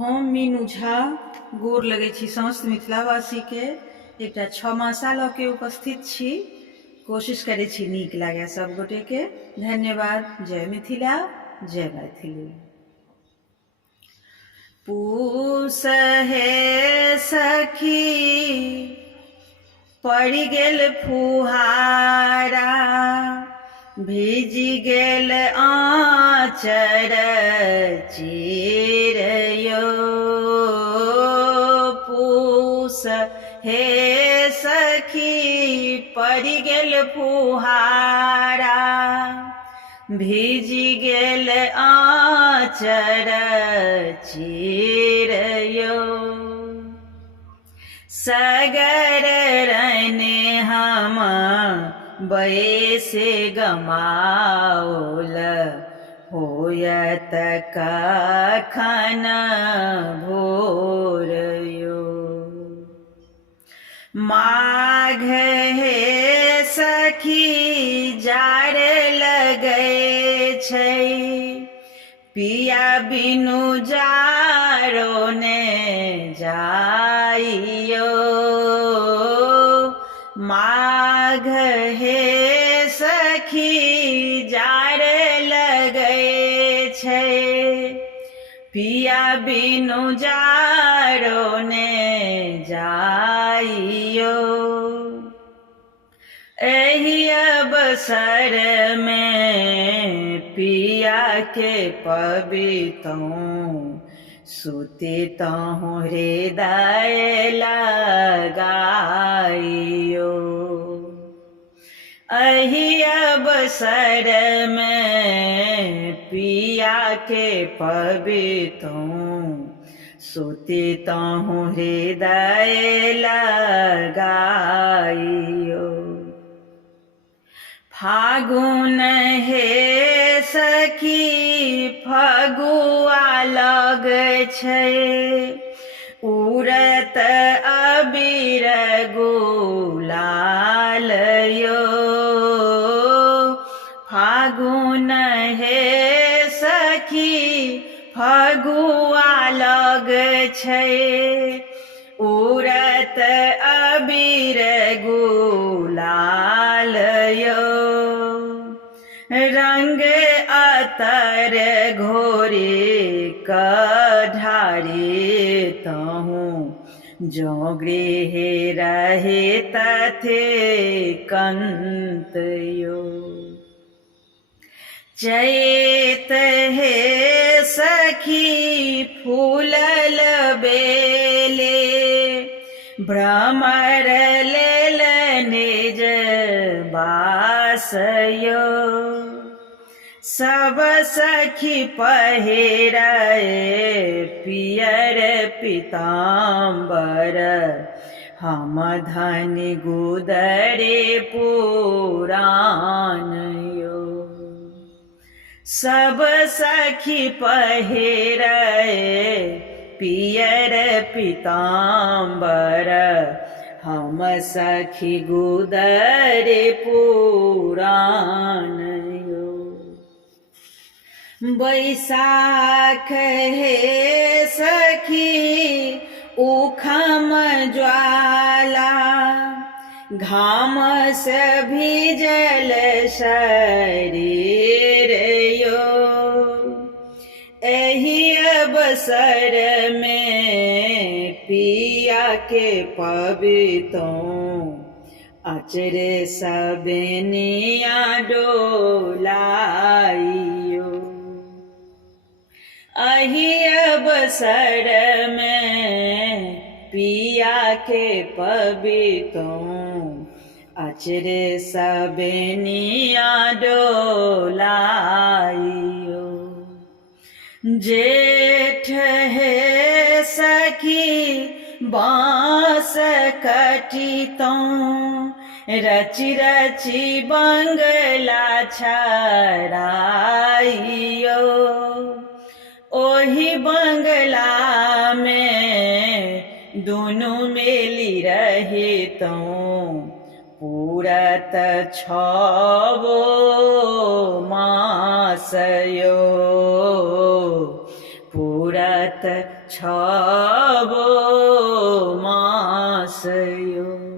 हम मीनू झा गोर लगै छी समस्त मिथिलावासी के। एकटा छमासा लऽ के उपस्थित छी। कोशिश करै छी नीक लागे सब गोटे के। धन्यवाद। जय मिथिला, जय मैथिली। पूस हे सखी पड़ि गेल फुहारा, भीजी गेल आँचर चिरयो। पूस हे सखी पड़ि गेल फुहारा, भीजी गेल आँचर चिरयो। सगर रने हम बैसे गमाओल, होयत कखन भोरयो। माघ हे सखी जार लगै छै, पिया बिनु जारो ने जाइयो। माघ हे सखी जार लगै छै, पिया बिनु जारो ने जाइयो। एहि अवसर में पिया के पबितौं, सुतितौं हृदय लगाइयो। एहि अवसर में पिया के पबितौं, सुतितौं हृदय लगाइयो। फागुन हे सखी फगुआ लग छै, उड़त अबीर गुलाल यो। फागुन हे सखी फगुआ लग छै, उड़त अबीर गुलाल यो। रंग अतर घोरे कढ़ारे तहूँ, जो गृह रहे तथे कंत यो। चैत हे सखी फूलल बेले, भ्रमर लेल निज बासयो। सब सखी पहिरै पियर पीताम्बर, हम धनि गुदरे पुरान यो। सब सखी पहिरै पियर पीताम्बर, हम सखी गुदरे पुरान यो। बैसाख हे सखी उखम ज्वाला, घाम से भीजल शरीर यो। एहि अवसर में पिया के पबितौं, अचरे सबनिया डोलाइयो। एहि अवसर में पिया के पबितौं, अचरे सबनिया डोलाइयो। जेठ हे सखी बाँस कटितौं, रचि रचि बंगला छड़ाइयो। ओहि बंगला में दुनू मेली रहितौं, पूरत छवो मास यो। पूरा मिलत छबो मास यो।